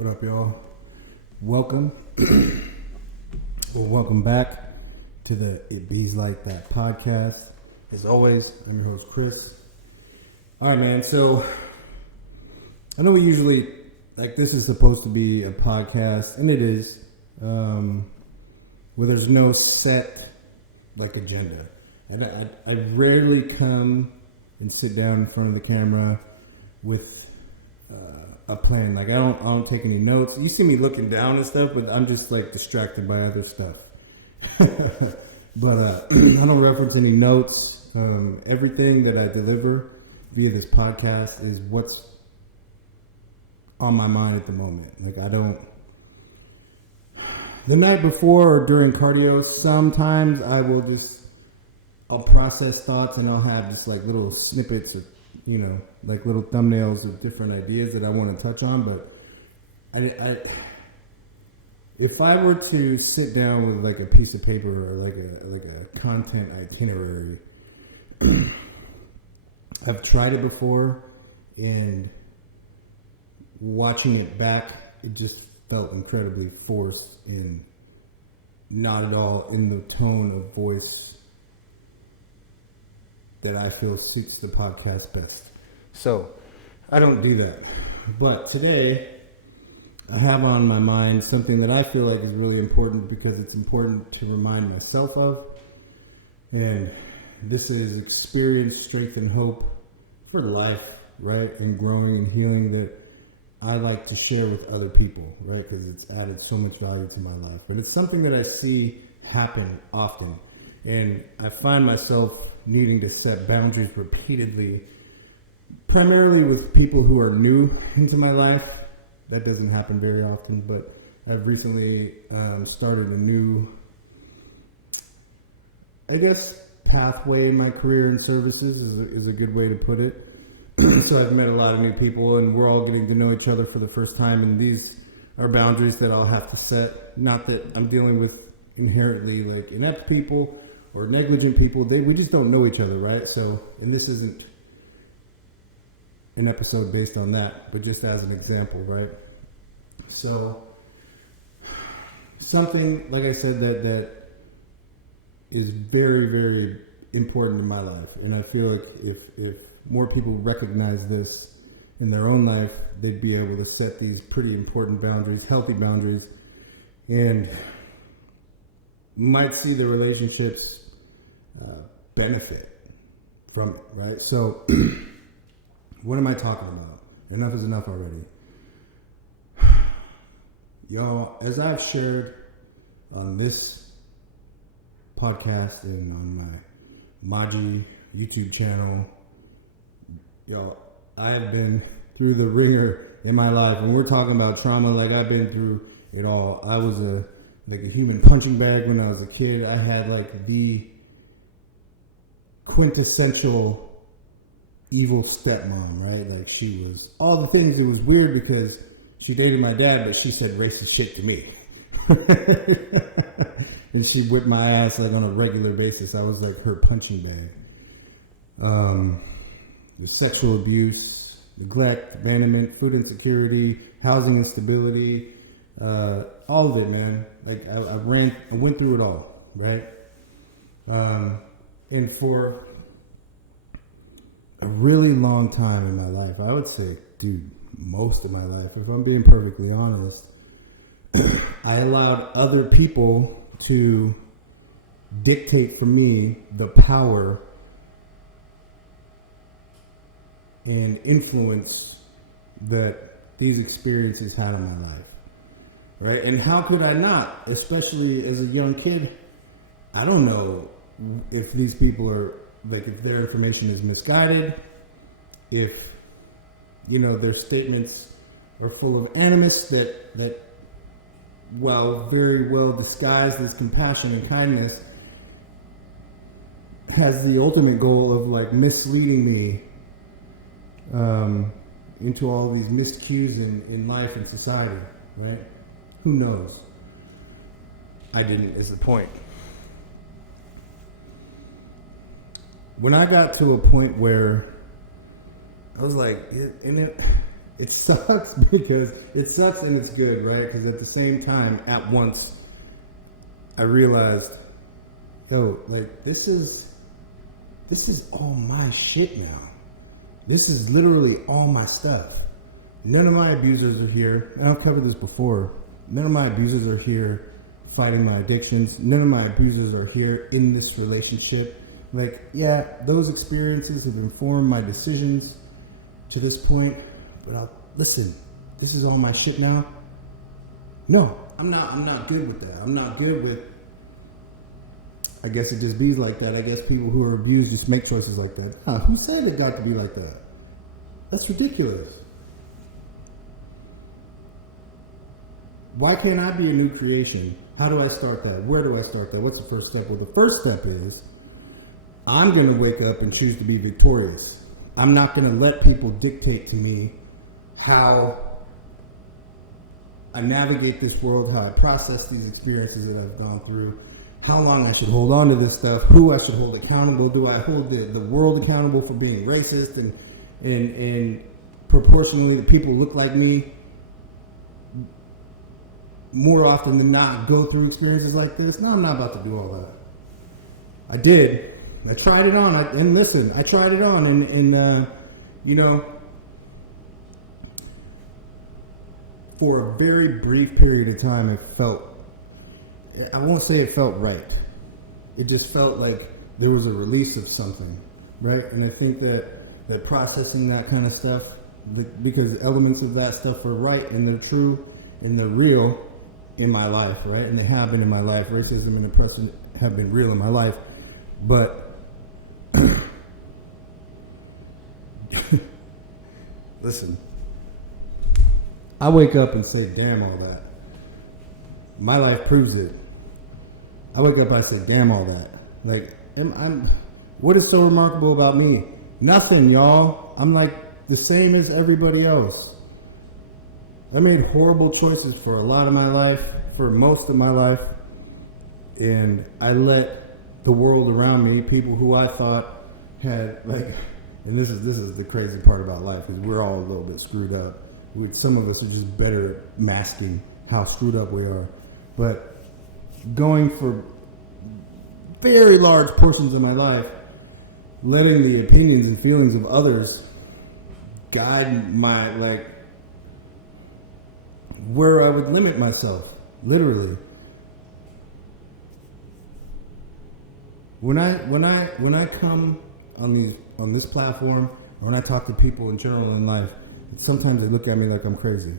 What up, y'all? Welcome. Welcome back to the It Bees Like That podcast. As always, I'm your host, Chris. All right, man. So, I know we usually, this is supposed to be a podcast, and it is, where there's no set, agenda. I rarely come and sit down in front of the camera with a plan. I don't take any notes. You see me looking down and stuff, but I'm just distracted by other stuff. But I don't reference any notes. Everything that I deliver via this podcast is what's on my mind at the moment. The night before or during cardio, sometimes I'll process thoughts and I'll have just little snippets of, little thumbnails of different ideas that I want to touch on. But if I were to sit down with a piece of paper or a content itinerary, I've tried it before, and watching it back, it just felt incredibly forced and not at all in the tone of voice that I feel suits the podcast best. So, I don't do that. But today, I have on my mind something that I feel like is really important because it's important to remind myself of. And this is experience, strength, and hope for life, right? And growing and healing that I like to share with other people, right? Because it's added so much value to my life. But it's something that I see happen often. And I find myself needing to set boundaries repeatedly, primarily with people who are new into my life. That doesn't happen very often, but I've recently started a new, pathway in my career in services is a good way to put it. So I've met a lot of new people, and we're all getting to know each other for the first time, and these are boundaries that I'll have to set. Not that I'm dealing with inherently inept people or negligent people. We just don't know each other, right? So, and this isn't an episode based on that, but just as an example, right? So, something, like I said, that is very, very important in my life. And I feel like if more people recognize this in their own life, they'd be able to set these pretty important boundaries, healthy boundaries, and might see the relationships benefit from it, right? So, what am I talking about? Enough is enough already. Y'all, as I've shared on this podcast and on my Maji YouTube channel, y'all, I have been through the ringer in my life. When we're talking about trauma, I've been through it all. I was a human punching bag when I was a kid. I had the quintessential evil stepmom, right? She was all the things. It was weird because she dated my dad, but she said racist shit to me. And she whipped my ass on a regular basis. I was her punching bag. Sexual abuse, neglect, abandonment, food insecurity, housing instability, all of it, man. I went through it all, right? And for a really long time in my life, I would say, most of my life, if I'm being perfectly honest, I allowed other people to dictate for me the power and influence that these experiences had on my life, right? And how could I not, especially as a young kid? I don't know if these people are, if their information is misguided, if, their statements are full of animus that while very well disguised as compassion and kindness, has the ultimate goal of misleading me into all these miscues in life and society, right? Who knows? I didn't, is the point. When I got to a point where I was it sucks because it sucks and it's good, right? Because at the same time, at once, I realized, yo, like this is all my shit now. This is literally all my stuff. None of my abusers are here, and I've covered this before. None of my abusers are here fighting my addictions. None of my abusers are here in this relationship. Like, yeah, those experiences have informed my decisions to this point. But listen, this is all my shit now. No, I'm not good with that. I'm not good with. I guess it just be like that. I guess people who are abused just make choices like that. Who said it got to be like that? That's ridiculous. Why can't I be a new creation? How do I start that? Where do I start that? What's the first step? Well, the first step is I'm going to wake up and choose to be victorious. I'm not going to let people dictate to me how I navigate this world, how I process these experiences that I've gone through, how long I should hold on to this stuff, who I should hold accountable. Do I hold the world accountable for being racist and proportionally the people who look like me more often than not go through experiences like this? No, I'm not about to do all that. I did. I tried it on. And listen, I tried it on. And you know, for a very brief period of time, it felt, I won't say it felt right. It just felt like there was a release of something, right? And I think that processing that kind of stuff, because elements of that stuff are right and they're true and they're real in my life, right? And they have been in my life. Racism and oppression have been real in my life. But listen, I wake up and say, damn all that. My life proves it. I wake up and I say, damn all that. Like, what is so remarkable about me? Nothing, y'all. I'm like the same as everybody else. I made horrible choices for a lot of my life, for most of my life, and I let the world around me, people who I thought had, like, and this is the crazy part about life, is we're all a little bit screwed up. Some of us are just better at masking how screwed up we are. But going for very large portions of my life, letting the opinions and feelings of others guide my, like, where I would limit myself, literally. When I come on this platform, when I talk to people in general in life, sometimes they look at me like I'm crazy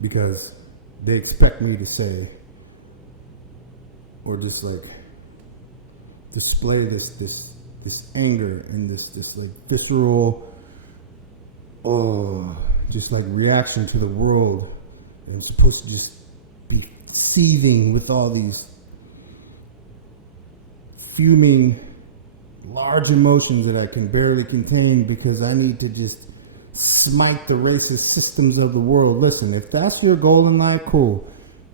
because they expect me to say or just like display this anger and this like visceral just like reaction to the world, and it's supposed to just be seething with all these fuming large emotions that I can barely contain because I need to just smite the racist systems of the world. Listen, if that's your goal in life, cool.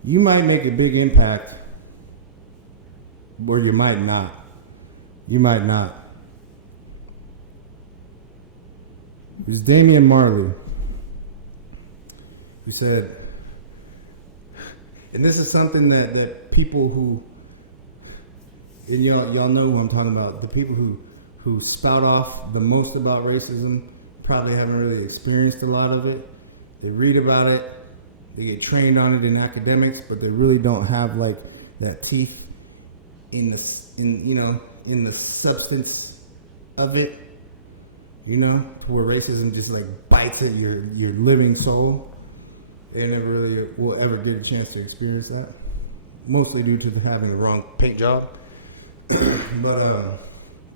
You might make a big impact, or you might not. You might not. It was Damian Marley who said, and this is something that people who, and y'all know who I'm talking about, the people who spout off the most about racism probably haven't really experienced a lot of it. They read about it, they get trained on it in academics, but they really don't have like that teeth in the substance of it, to where racism just like bites at your living soul. They never really will ever get a chance to experience that, mostly due to having the wrong paint job. But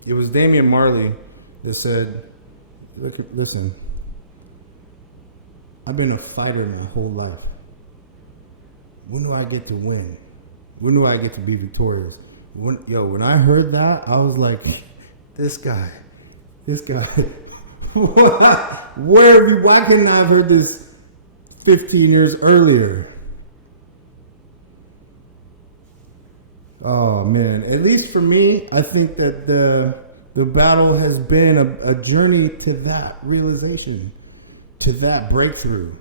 it was Damian Marley that said, listen, I've been a fighter my whole life. When do I get to win? When do I get to be victorious? When I heard that, I was like, this guy. Why couldn't I have heard this 15 years earlier? Oh man, at least for me, I think that the battle has been a journey to that realization, to that breakthrough.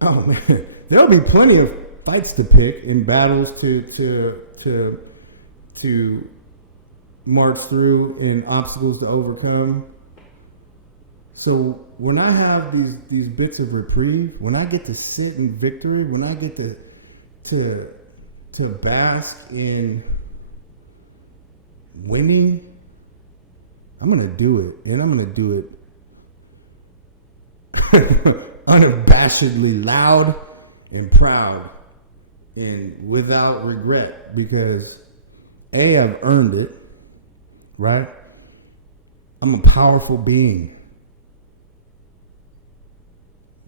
Oh man, there'll be plenty of fights to pick and battles to march through and obstacles to overcome. So when I have these bits of reprieve, when I get to sit in victory, when I get to bask in winning, I'm gonna do it, and I'm gonna do it unabashedly loud and proud and without regret, because I've earned it, right? I'm a powerful being.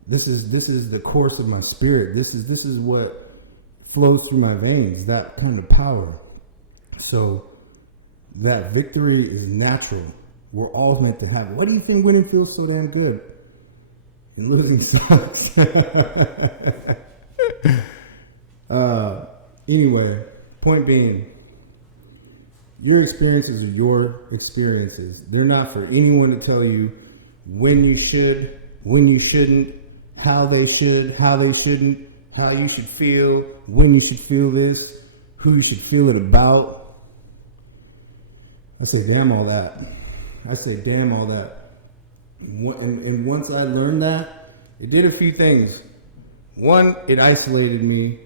This is the course of my spirit. This is what flows through my veins, that kind of power. So that victory is natural. We're all meant to have it. Why do you think winning feels so damn good? And losing sucks. Anyway, point being, your experiences are your experiences. They're not for anyone to tell you when you should, when you shouldn't, how they should, how they shouldn't, how you should feel, when you should feel this, who you should feel it about. I say, damn all that. And once I learned that, it did a few things. One, it isolated me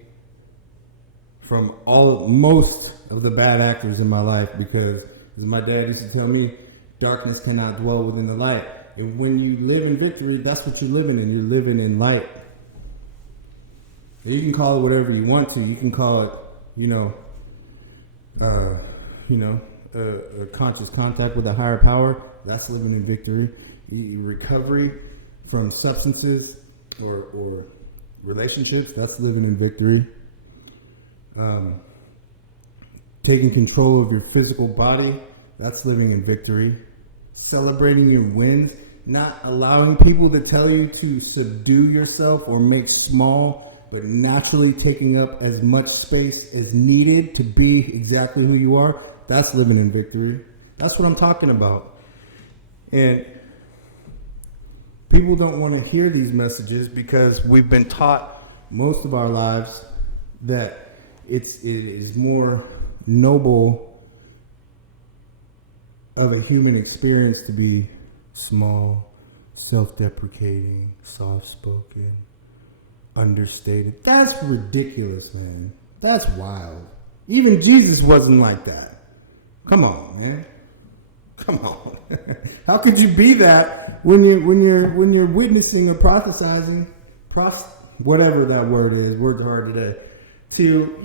from most of the bad actors in my life, because, as my dad used to tell me, darkness cannot dwell within the light. And when you live in victory, that's what you're living in. You're living in light. You can call it whatever you want to. You can call it, a conscious contact with a higher power. That's living in victory. Recovery from substances or relationships. That's living in victory. Taking control of your physical body. That's living in victory. Celebrating your wins. Not allowing people to tell you to subdue yourself or make small, but naturally taking up as much space as needed to be exactly who you are. That's living in victory. That's what I'm talking about. And people don't want to hear these messages because we've been taught most of our lives that it is more noble of a human experience to be small, self-deprecating, soft-spoken, understated. That's ridiculous, man. That's wild. Even Jesus wasn't like that. Come on, man. Come on. How could you be that when you're witnessing or prophesizing, whatever that word is, words are hard today, to,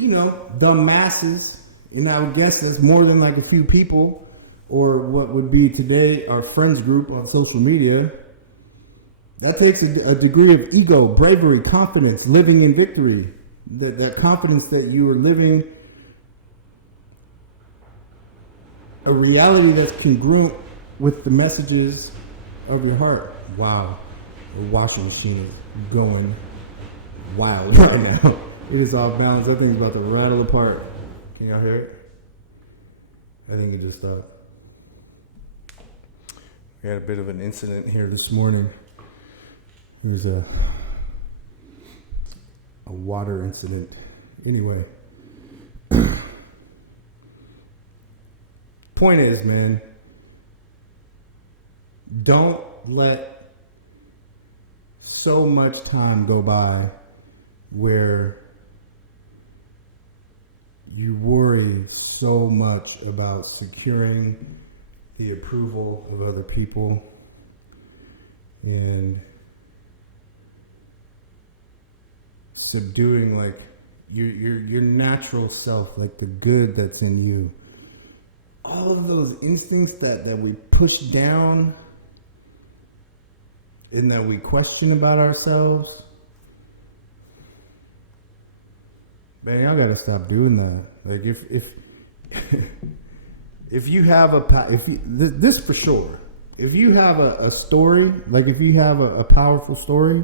the masses, and I would guess that's more than like a few people, or what would be today our friends group on social media. That takes a degree of ego, bravery, confidence, living in victory. That confidence that you are living a reality that's congruent with the messages of your heart. Wow. The washing machine is going wild right now. It is off balance. That thing's about to rattle apart. Can y'all hear it? I think it just stopped. We had a bit of an incident here this morning. It was a water incident. Anyway. Point is, man, don't let so much time go by where you worry so much about securing the approval of other people and subduing like your natural self, like the good that's in you. All of those instincts that we push down and that we question about ourselves. Man, y'all gotta stop doing that. Like if you have this for sure, if you have a story, like if you have a powerful story,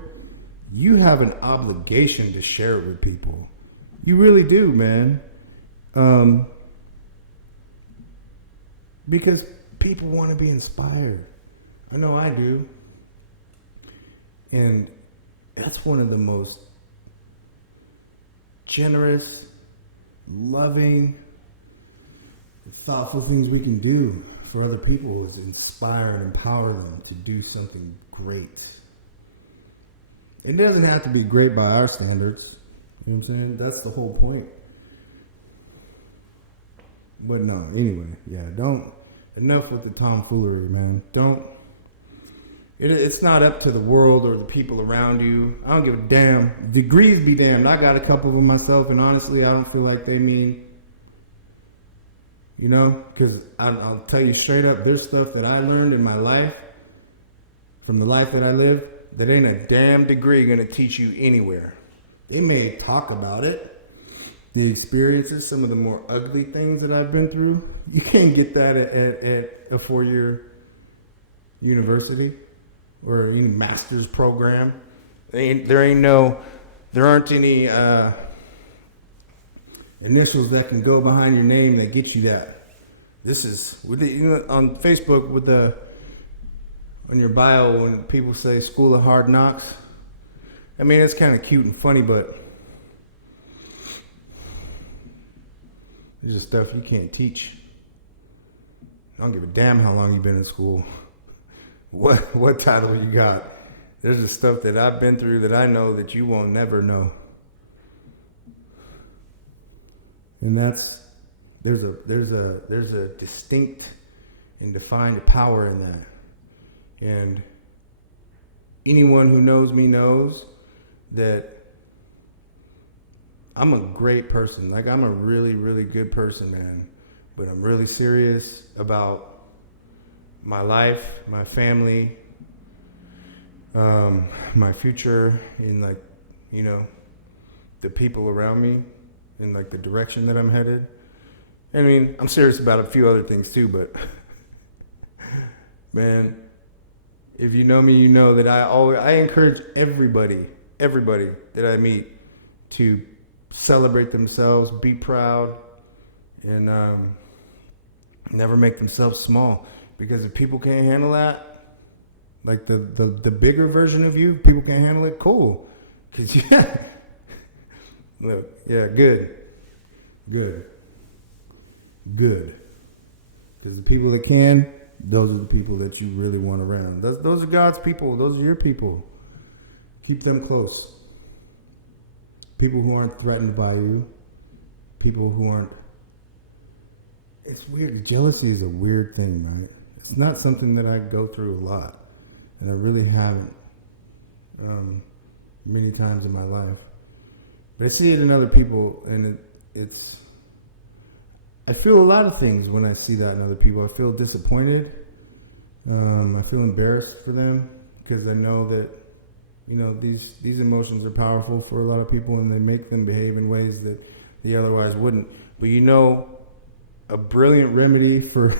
you have an obligation to share it with people. You really do, man. Because people want to be inspired. I know I do. And that's one of the most generous, loving, thoughtful things we can do for other people is inspire and empower them to do something great. It doesn't have to be great by our standards. You know what I'm saying? That's the whole point. But no, anyway, yeah, enough with the tomfoolery, man. It's not up to the world or the people around you. I don't give a damn. Degrees be damned. I got a couple of them myself, and honestly, I don't feel like they mean, because I'll tell you straight up, there's stuff that I learned in my life, from the life that I live, that ain't a damn degree going to teach you anywhere. They may talk about it. The experiences, some of the more ugly things that I've been through, you can't get that at a 4-year university or any master's program. There aren't any initials that can go behind your name that get you that. This is on Facebook on your bio when people say School of Hard Knocks. I mean, it's kind of cute and funny, but there's just stuff you can't teach. I don't give a damn how long you've been in school. What title you got. There's just stuff that I've been through that I know that you won't never know. And there's a distinct and defined power in that. And anyone who knows me knows that I'm a great person. Like, I'm a really, really good person, man. But I'm really serious about my life, my family, my future, and the people around me, and the direction that I'm headed. I mean, I'm serious about a few other things too, but man, if you know me, you know that I encourage everybody that I meet to celebrate themselves, be proud, and never make themselves small. Because if people can't handle that, like the bigger version of you, people can't handle it, cool. Because, good. Because the people that can, those are the people that you really want around. Those are God's people. Those are your people. Keep them close. People who aren't threatened by you. People who aren't... It's weird. Jealousy is a weird thing, right? It's not something that I go through a lot. And I really haven't many times in my life. But I see it in other people, and it's... I feel a lot of things when I see that in other people. I feel disappointed. I feel embarrassed for them because I know that, these emotions are powerful for a lot of people, and they make them behave in ways that they otherwise wouldn't. But a brilliant remedy for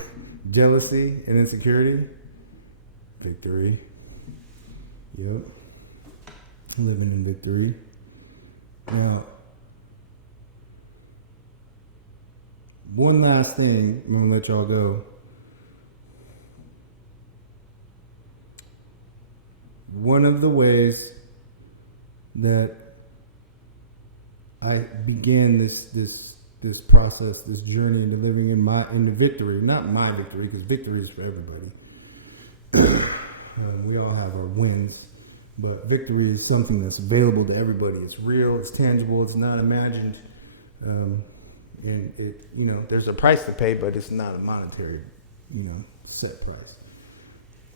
jealousy and insecurity? Victory. Yep. Living in victory. Now, one last thing, I'm going to let y'all go. One of the ways that I began this process, this journey into living into victory, not my victory, because victory is for everybody. We all have our wins, but victory is something that's available to everybody. It's real, it's tangible, it's not imagined. And it, there's a price to pay, but it's not a monetary, set price.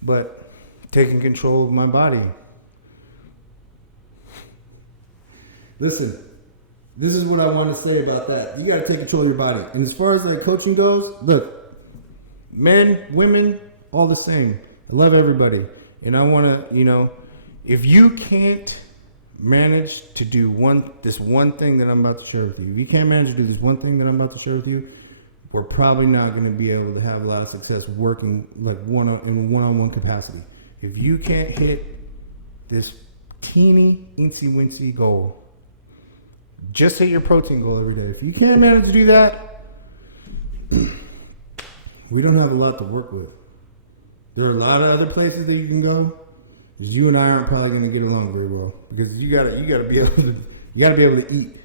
But taking control of my body. Listen, this is what I want to say about that. You got to take control of your body. And as far as coaching goes, look, men, women, all the same. I love everybody. And I want to, if you can't manage to do this one thing that I'm about to share with you, if you can't manage to do this one thing that I'm about to share with you, we're probably not going to be able to have a lot of success working in one-on-one capacity. If you can't hit this teeny, incy-wincy goal, just hit your protein goal every day. If you can't manage to do that, we don't have a lot to work with. There are a lot of other places that you can go. Because you and I aren't probably going to get along very well. Because you gotta be able to eat,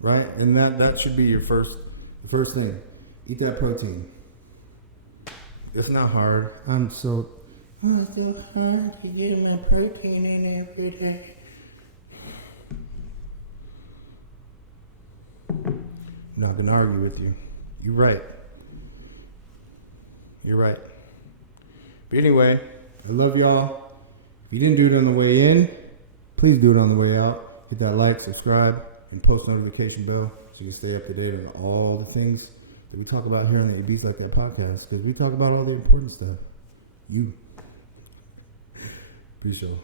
right? And that should be the first thing. Eat that protein. It's not hard. I'm so hard to get my protein in every day. I'm not gonna argue with you. You're right. But anyway, I love y'all. If you didn't do it on the way in, please do it on the way out. Hit that like, subscribe, and post notification bell so you can stay up to date on all the things that we talk about here on the It Beats Like That podcast. Because we talk about all the important stuff. Peace, y'all.